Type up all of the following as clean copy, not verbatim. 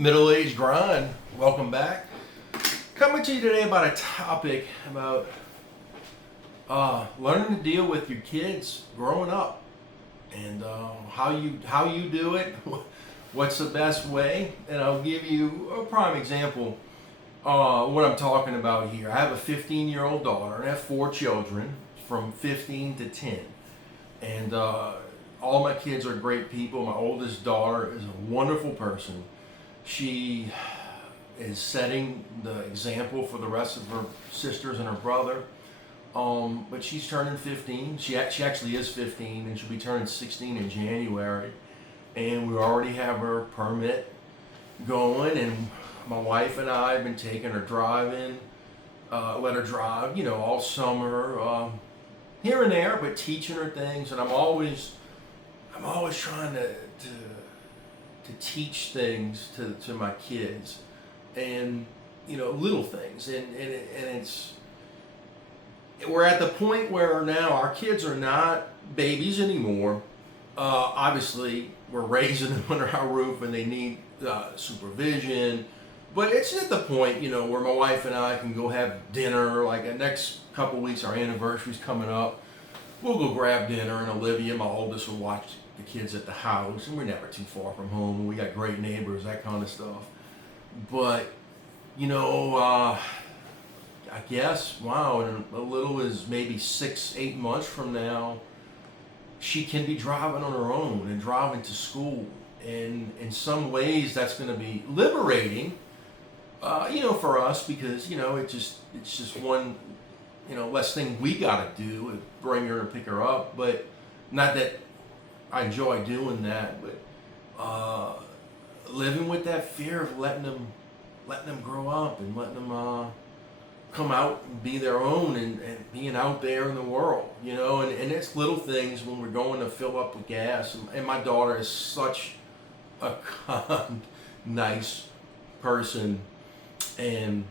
Middle-aged grind. Welcome back. Coming to you today about a topic about learning to deal with your kids growing up and how you do it. What's the best way? And I'll give you a prime example. What I'm talking about here. I have a 15-year-old daughter and I have 4 children from 15 to 10, and all my kids are great people. My oldest daughter is a wonderful person. She is setting the example for the rest of her sisters and her brother. But she's turning 15. She actually is 15, and she'll be turning 16 in January. And we already have her permit going, and my wife and I have been taking her driving, let her drive, all summer, here and there, but teaching her things. And I'm always trying to teach things to my kids, and little things, and it's we're at the point where now our kids are not babies anymore. Obviously we're raising them under our roof and they need supervision, but it's at the point where my wife and I can go have dinner. Like the next couple weeks, our anniversary's coming up, we'll go grab dinner, and Olivia, my oldest, will watch the kids at the house, and we're never too far from home, and we got great neighbors, that kind of stuff. But I guess, wow, in a little as maybe 6-8 months from now, she can be driving on her own and driving to school, and in some ways that's going to be liberating, for us, because it's just one less thing we got to do, bring her and pick her up. But not that I enjoy doing that, but living with that fear of letting them grow up and letting them come out and be their own, and being out there in the world, and it's little things when we're going to fill up with gas. And my daughter is such a kind, nice person, and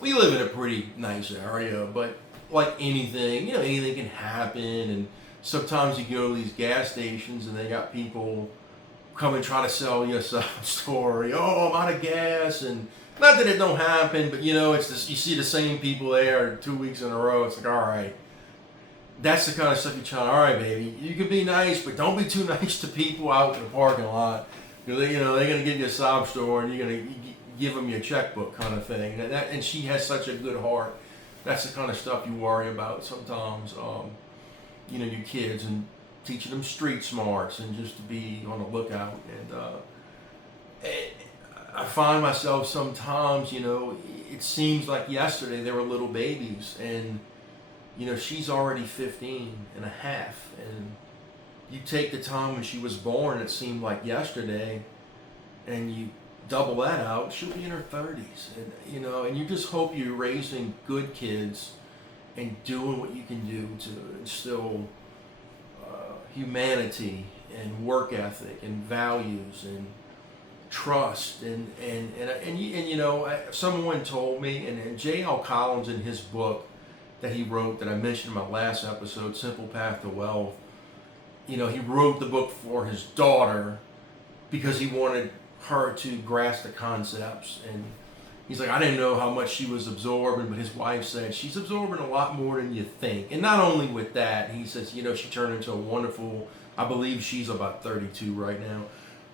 we live in a pretty nice area, but like anything, anything can happen. And sometimes you go to these gas stations and they got people come and try to sell you a story. Oh, I'm out of gas. And not that it don't happen, but it's this, you see the same people there 2 weeks in a row. It's like, all right, that's the kind of stuff you're trying. All right, baby, you can be nice, but don't be too nice to people out in the parking lot. They're going to give you a sob story, and you're going to give them your checkbook, kind of thing. And she has such a good heart. That's the kind of stuff you worry about sometimes. Your kids, and teaching them street smarts, and just to be on the lookout. And I find myself sometimes, it seems like yesterday they were little babies, and she's already 15 and a half, and you take the time when she was born, it seemed like yesterday, and you double that out, she'll be in her 30s, and and you just hope you're raising good kids and doing what you can do to instill humanity and work ethic and values and trust, and someone told me, and J.L. Collins, in his book that he wrote that I mentioned in my last episode, Simple Path to Wealth, he wrote the book for his daughter because he wanted her to grasp the concepts. And he's like, I didn't know how much she was absorbing, but his wife said she's absorbing a lot more than you think. And not only with that, he says, she turned into a wonderful, I believe she's about 32 right now,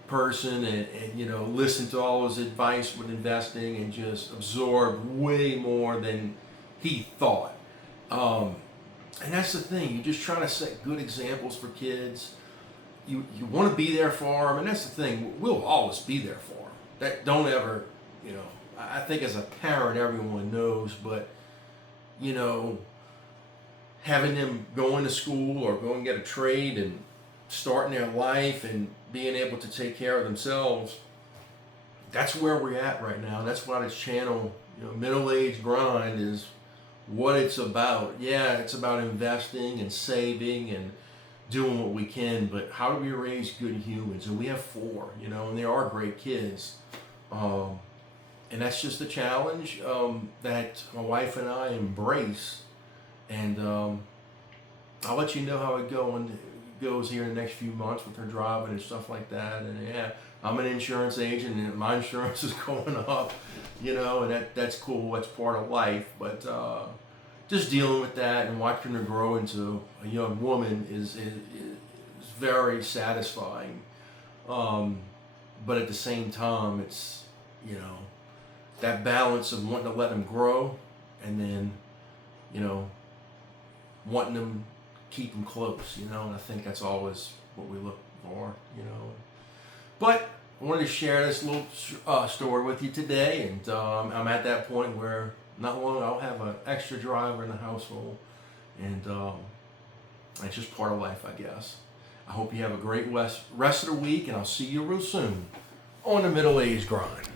person, and listened to all his advice with investing and just absorbed way more than he thought. And that's the thing, you're just trying to set good examples for kids. You want to be there for them, and that's the thing, we'll always be there for them. That don't ever, I think as a parent everyone knows, but having them going to school or going to get a trade and starting their life and being able to take care of themselves, that's where we're at right now. That's why this channel, Middle-Aged Grind, is what it's about. Yeah, it's about investing and saving and doing what we can, but how do we raise good humans? And we have 4, and they are great kids. And that's just a challenge that my wife and I embrace. And I'll let you know how it goes here in the next few months with her driving and stuff like that. And yeah, I'm an insurance agent and my insurance is going up, and that's cool. That's part of life. But just dealing with that and watching her grow into a young woman is very satisfying. But at the same time, it's, that balance of wanting to let them grow and then, wanting them, keep them close, and I think that's always what we look for. But I wanted to share this little story with you today, and I'm at that point where not long I'll have an extra driver in the household, and it's just part of life, I guess. I hope you have a great rest of the week, and I'll see you real soon on the Middle Age Grind.